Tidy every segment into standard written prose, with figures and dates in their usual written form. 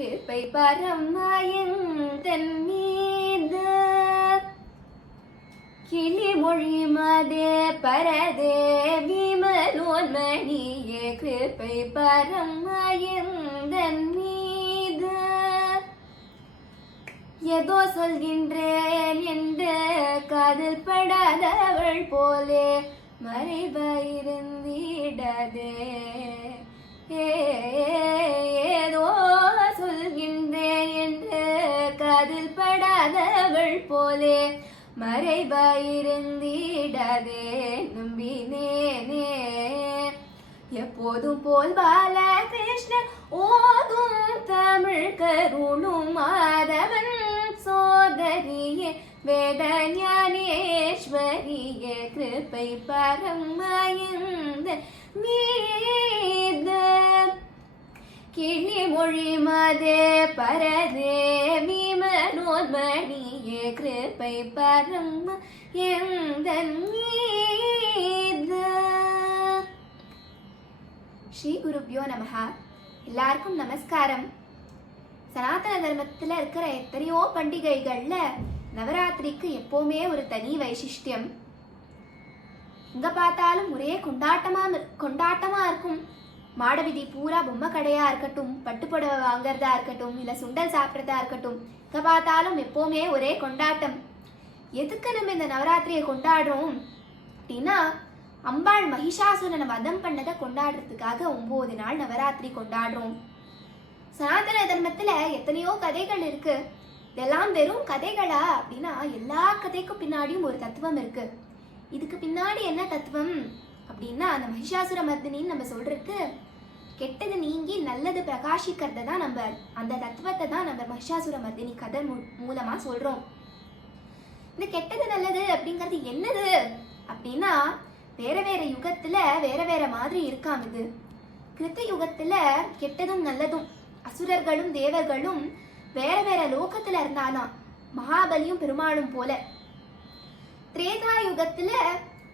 கிருபை பரமாயந்தன் மீது கிளிமொழி மதே பரதே விமலோன்மணியே கிருபை பரமாயந்தன் மீது ஏதோ சொல்கின்றேன் என்று காதல் படாதவள் போலே மறைவாயிருந்திடாதே. ஏதோ சொல்கின்றேன் என்று காதல் படாதவள் போலே மறைவாயிருந்திடாதே. நம்பினேனே எப்போதும் போல் பாலகிருஷ்ணன் ஓதும் தமிழ் கருணும் மாதவன் சோதரியே வேத ஞானேஸ்வரியே கிருபை பரமாயந்த மீது கிளிமொழி மதே பரதே விமலோன்மணியே கிருபை பரமாயந்த மீது. ஸ்ரீ குருப்யோ நமஹ. எல்லாருக்கும் நமஸ்காரம். சனாதன தர்மத்துல இருக்கிற எத்தனையோ பண்டிகைகள்ல நவராத்திரிக்கு எப்பவுமே ஒரு தனி வைசிஷ்டியம். எங்க பார்த்தாலும் ஒரே கொண்டாட்டமா இருக்கும். மாடவிதி பூரா பொம்மை கடையா இருக்கட்டும், பட்டுப்புடவை வாங்கறதா இருக்கட்டும், இல்ல சுண்டல் சாப்பிட்றதா இருக்கட்டும், எங்க பார்த்தாலும் எப்பவுமே ஒரே கொண்டாட்டம். எதுக்கு நம்ம இந்த நவராத்திரியை கொண்டாடுறோம் அப்படின்னா, அம்பாள் மகிஷாசுரனை வதம் பண்ணதை கொண்டாடுறதுக்காக 9 நாள் நவராத்திரி கொண்டாடுறோம். சனாதன தர்மத்துல எத்தனையோ கதைகள் இருக்கு. இதெல்லாம் வெறும் கதைகளா அப்படின்னா, எல்லா கதைக்கும் பின்னாடியும் ஒரு தத்துவம் இருக்கு. இதுக்கு பின்னாடி என்ன தத்துவம் அப்படின்னா, அந்த மகிஷாசுர மர்தினின்னு நம்ம சொல்றதுக்கு கெட்டது நீங்கி நல்லது பிரகாசிக்கிறத தான் நம்ம அந்த தத்துவத்தை தான் நம்ம மகிஷாசுர மர்தினி கதை மூலமா சொல்றோம். இந்த கெட்டது நல்லது அப்படிங்கிறது என்னது அப்படின்னா, வேற வேற யுகத்துல வேற வேற மாதிரி இருக்காம். இது கிருத்த யுகத்துல கெட்டதும் நல்லதும் அசுரர்களும் தேவர்களும் வேற வேற லோகத்துல இருந்தாலாம், மகாபலியும் பெருமாளும் போல. திரேதா யுகத்துல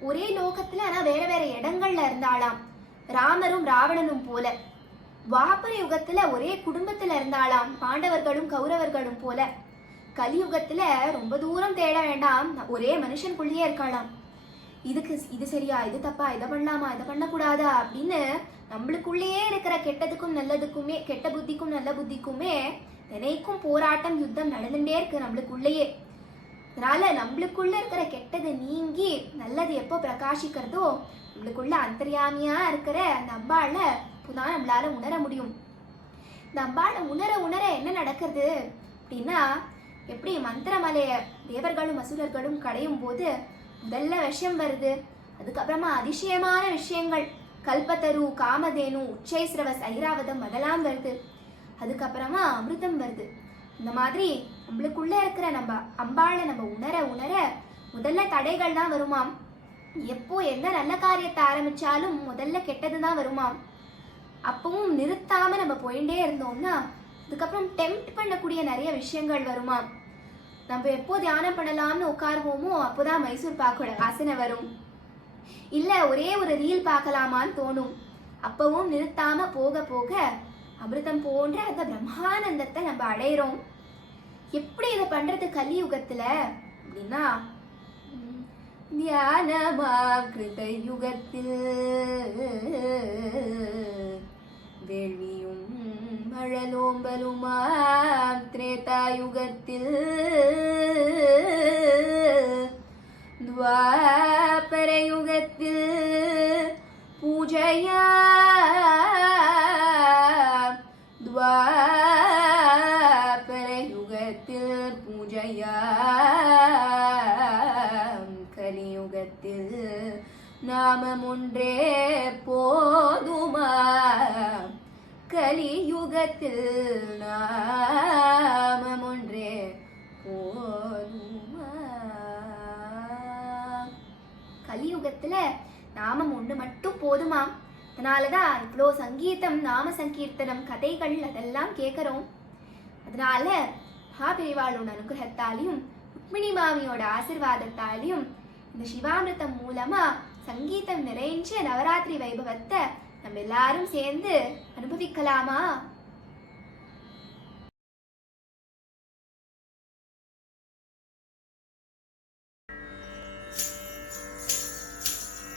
ஒரே லோகத்துல ஆனா வேற வேற இடங்கள்ல இருந்தாலாம், ராமரும் ராவணனும் போல. துவாபர யுகத்துல ஒரே குடும்பத்துல இருந்தாலாம், பாண்டவர்களும் கௌரவர்களும் போல. கலியுகத்துல ரொம்ப தூரம் தேட வேண்டாம், ஒரே மனுஷனுக்குள்ளேயே இருக்கலாம். இது சரியா, இது தப்பா, இதை பண்ணலாமா, இதை பண்ணக்கூடாதா அப்படின்னு நம்மளுக்குள்ளேயே இருக்கிற கெட்டதுக்கும் நல்லதுக்குமே, கெட்ட புத்திக்கும் நல்ல புத்திக்குமே தினைக்கும் போராட்டம் யுத்தம் நடந்துட்டே இருக்கு நம்மளுக்குள்ளேயே. அதனால நம்மளுக்குள்ள இருக்கிற கெட்டது நீங்கி நல்லது எப்போ பிரகாசிக்கிறதோ, நம்மளுக்குள்ள அந்தர்யாமியா இருக்கிற அந்த அம்பாளை புதான் நம்மளால உணர முடியும். இந்த அம்பாளை உணர உணர என்ன நடக்கிறது அப்படின்னா, எப்படி மந்திரமலைய தேவர்களும் அசுரர்களும் கடையும் போது முதல்ல விஷம் வருது, அதுக்கப்புறமா அதிசயமான விஷயங்கள் கல்பத்தரு, காமதேனு, உச்சைஸ்ரவஸ், ஐராவதம் அதெல்லாம் வருது, அதுக்கப்புறமா அமிர்தம் வருது. இந்த மாதிரி நம்மளுக்குள்ள இருக்கிற நம்ம அம்பாளை நம்ம உணர உணர முதல்ல தடைகள் தான் வருமாம். எப்போ எந்த நல்ல காரியத்தை ஆரம்பிச்சாலும் முதல்ல கெட்டதுதான் வருமாம். அப்பவும் நிறுத்தாம நம்ம போயிட்டே இருந்தோம்னா அதுக்கப்புறம் டெம்ப்ட் பண்ணக்கூடிய நிறைய விஷயங்கள் வருமாம். நம்ம எப்போ தியானம் பண்ணலாம்னு உட்காருவோமோ அப்போதான் மைசூர் பாக்கோட வாசனை வரும். இல்ல ஒரே ஒரு ரீல் பார்க்கலாமான்னு தோணும். அப்பவும் நிறுத்தாம போக போக அமிர்தம் போன்ற அந்த பிரம்மானந்தத்தை நம்ம அடையிறோம். எப்படி இதை பண்றது கலியுகத்துல அப்படின்னா, தியானமா கிருத யுகத்தில் வேள்வியும் மழலோம்பலுமா திரேதாயுகத்தில் துவாபர யுகத்தில் பூஜையா துவாபர யுகத்தில் பூஜையா கலியுகத்தில் நாமம் ஒன்றே போதுமா கலியுகத்தில் நாமம் ஒன்றே போதுமா. கலியுகத்துல நாமம் ஒன்று மட்டும் போதுமா. அதனாலதான் இவ்வளோ சங்கீதம், நாம சங்கீர்த்தனம், கதைகள் அதெல்லாம் கேட்குறோம். அதனால மகாபெரிவாளோட அனுகிரகத்தாலையும் ருக்மிணி மாமியோட ஆசிர்வாதத்தாலையும் இந்த சிவாமிர்தம் மூலமா சங்கீதம் நிறைஞ்ச நவராத்திரி வைபவத்தை நம்ம எல்லாரும் சேர்ந்து அனுபவிக்கலாமா?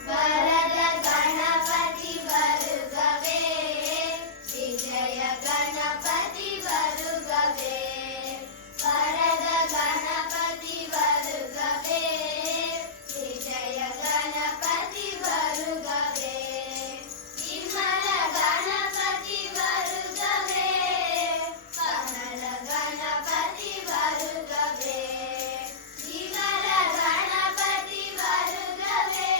வரத கணபதி வருகவே விஜய கணபதி வருகவே வரத கணபதி வருகவே விஜய கணபதி வருகவே விமல கணபதி வருகவே கமல கணபதி வருகவே விமல கணபதி வருகவே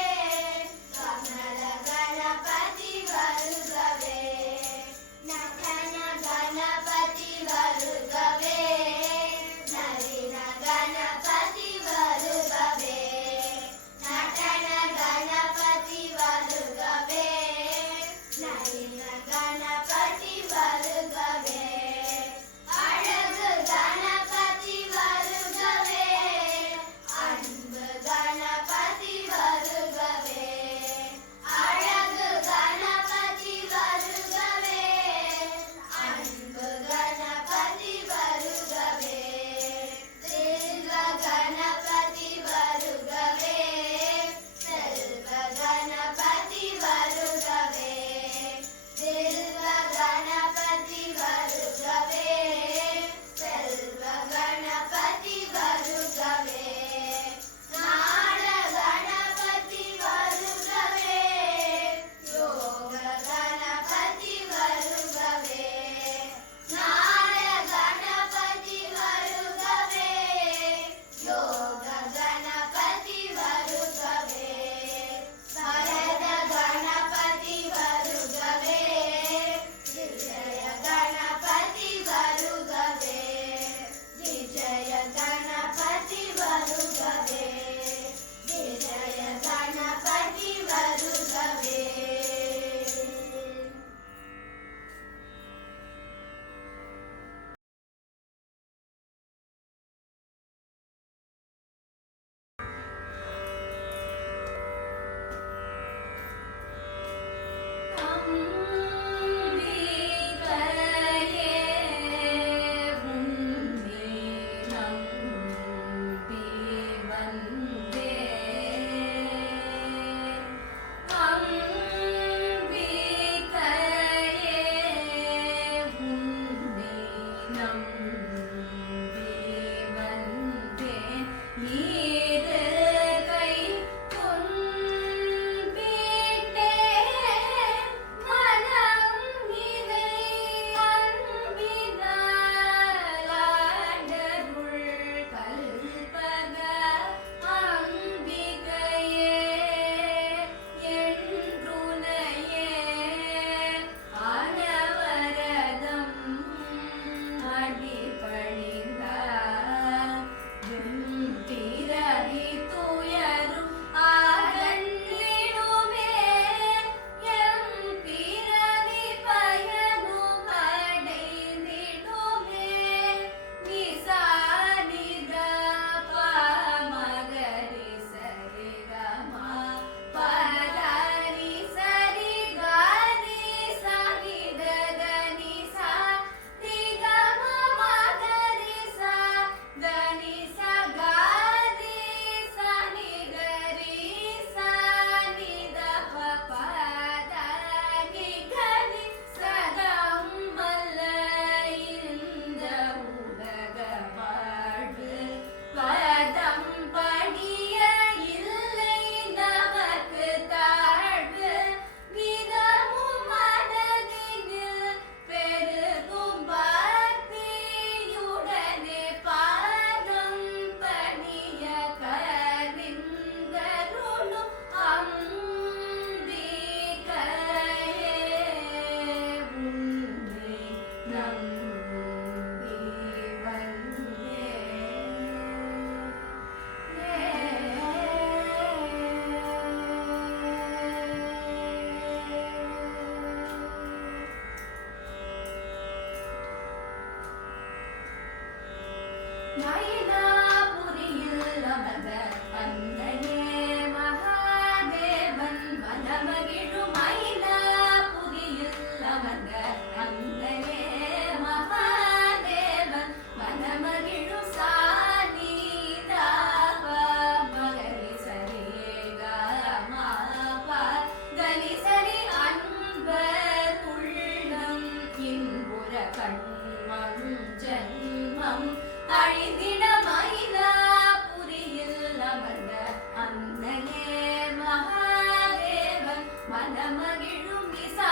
மனமகிழும் இசா